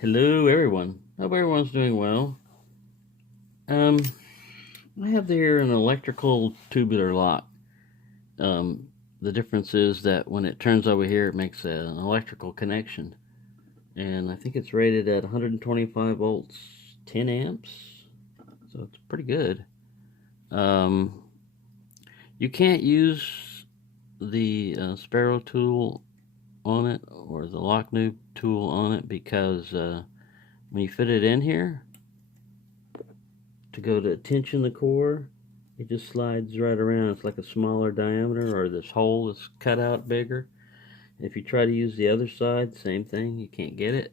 Hello, everyone. Hope everyone's doing well. Um, I have here an electrical tubular lock. The difference is that when it turns over here, it makes an electrical connection, and I think it's rated at 125 volts, 10 amps, so it's pretty good. Um, you can't use the Sparrow tool on it or the lock noob tool on it because when you fit it in here, to go to tension the core, it just slides right around. It's like a smaller diameter, or this hole is cut out bigger. If you try to use the other side, same thing, you can't get it.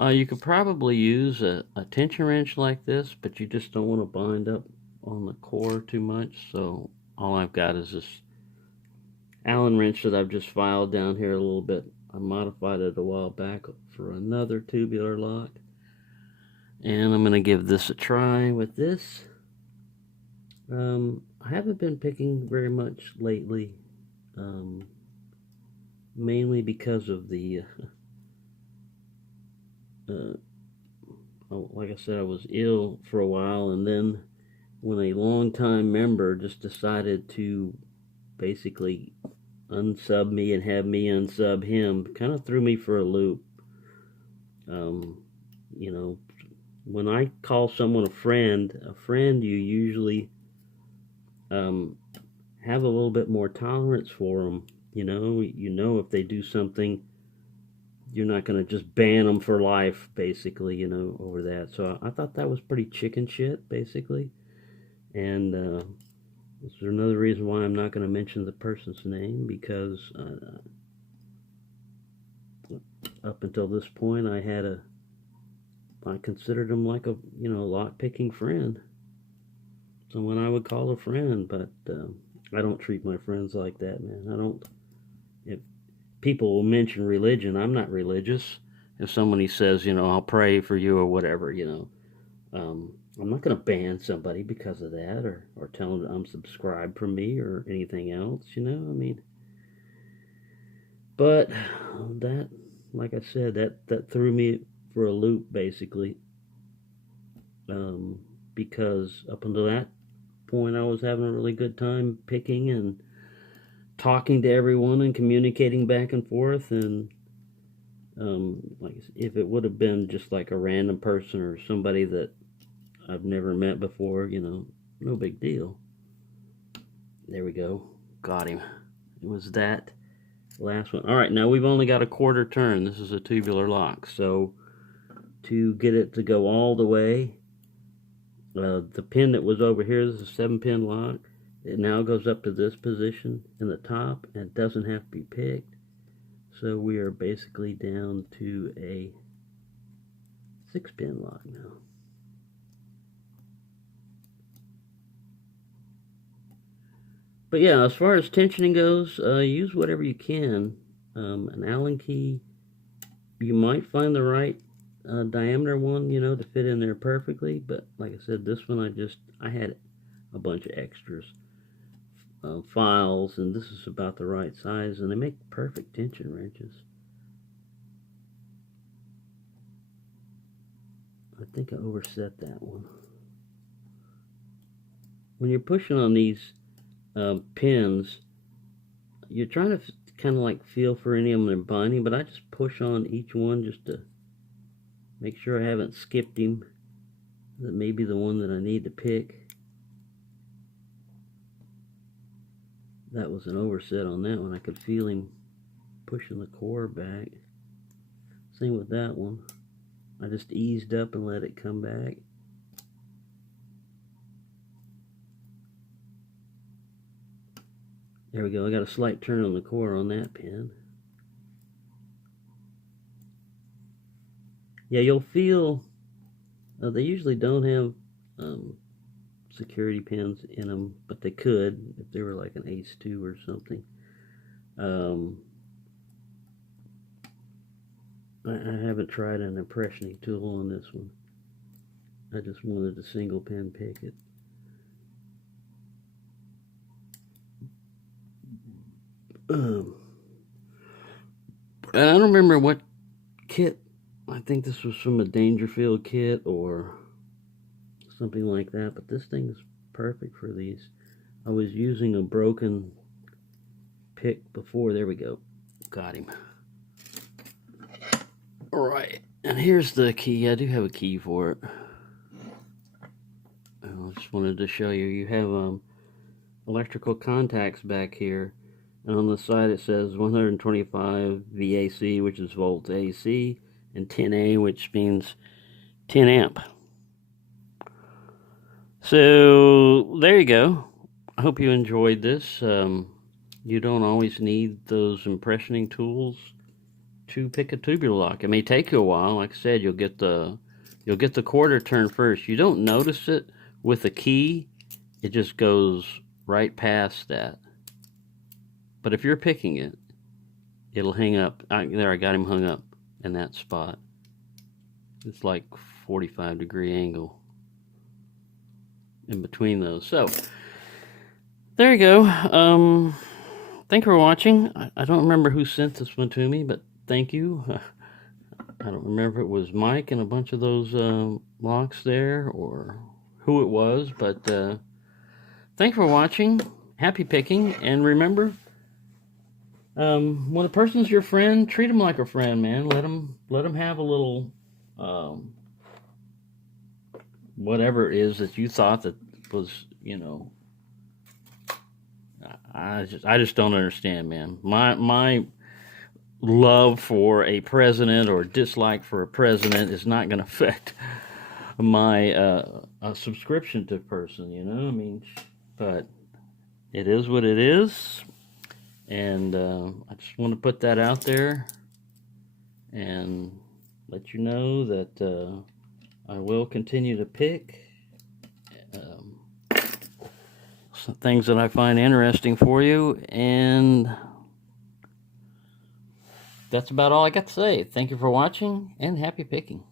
You could probably use a tension wrench like this, but you just don't want to bind up on the core too much. So all I've got is this Allen wrench that I've just filed down here a little bit. I modified it a while back for another tubular lock. And I'm going to give this a try with this. I haven't been picking very much lately, mainly because of the, like I said, I was ill for a while, and then when a longtime member just decided to basically unsub me and have me unsub him, kind of threw me for a loop. You know, when I call someone a friend you usually have a little bit more tolerance for them. You know if they do something, you're not going to just ban them for life, basically, over that. So I thought that was pretty chicken shit, basically. And this is another reason why I'm not going to mention the person's name, because up until this point, I considered him like a, lock-picking friend. Someone I would call a friend, but I don't treat my friends like that, man. I don't. If people will mention religion, I'm not religious. If somebody says, I'll pray for you or whatever, I'm not going to ban somebody because of that, or tell them to unsubscribe from me or anything else, I mean. But that, like I said, that threw me for a loop, basically, because up until that point, I was having a really good time picking and talking to everyone and communicating back and forth. And like if it would have been just like a random person or somebody that I've never met before, no big deal. There we go. Got him. It was that last one. All right, now we've only got a quarter turn. This is a tubular lock. So to get it to go all the way, the pin that was over here is a 7-pin lock. It now goes up to this position in the top and it doesn't have to be picked. So we are basically down to a 6-pin lock now. But yeah, as far as tensioning goes, use whatever you can. An Allen key, you might find the right diameter one, to fit in there perfectly. But like I said, this one I had a bunch of extras. Files, and this is about the right size, and they make perfect tension wrenches. I think I overset that one. When you're pushing on these pins, you're trying to kind of like feel for any of them they're binding, but I just push on each one just to make sure I haven't skipped him. That may be the one that I need to pick. That was an overset on that one. I could feel him pushing the core back. Same with that one. I just eased up and let it come back. There we go. I got a slight turn on the core on that pin. Yeah, you'll feel they usually don't have security pins in them, but they could if they were like an Ace 2 or something. I haven't tried an impressioning tool on this one. I just wanted a single pin pick it. I don't remember what kit I think this was from a Dangerfield kit or something like that, but this thing is perfect for these. I was using a broken pick before. There we go. Got him. Alright, and here's the key. I do have a key for it. I just wanted to show you. You have electrical contacts back here, and on the side it says 125 VAC, which is volts AC, and 10A, which means 10 amp. So there you go. I hope you enjoyed this. You don't always need those impressioning tools to pick a tubular lock. It may take you a while. Like I said, you'll get the quarter turn first. You don't notice it with a key. It just goes right past that. But if you're picking it, it'll hang up. There, I got him hung up in that spot. It's like 45-degree angle in between those. So there you go. Thank you for watching. I don't remember who sent this one to me, but thank you. I don't remember if it was Mike and a bunch of those locks there or who it was, but thanks for watching. Happy picking, and remember, when a person's your friend, treat them like a friend, man. Let them have a little whatever it is that you thought that was, you know. I just don't understand, man. My love for a president or dislike for a president is not going to affect my subscription to a person, you know. I mean, but it is what it is, and I just want to put that out there and let you know that I will continue to pick some things that I find interesting for you, and that's about all I got to say. Thank you for watching, and happy picking.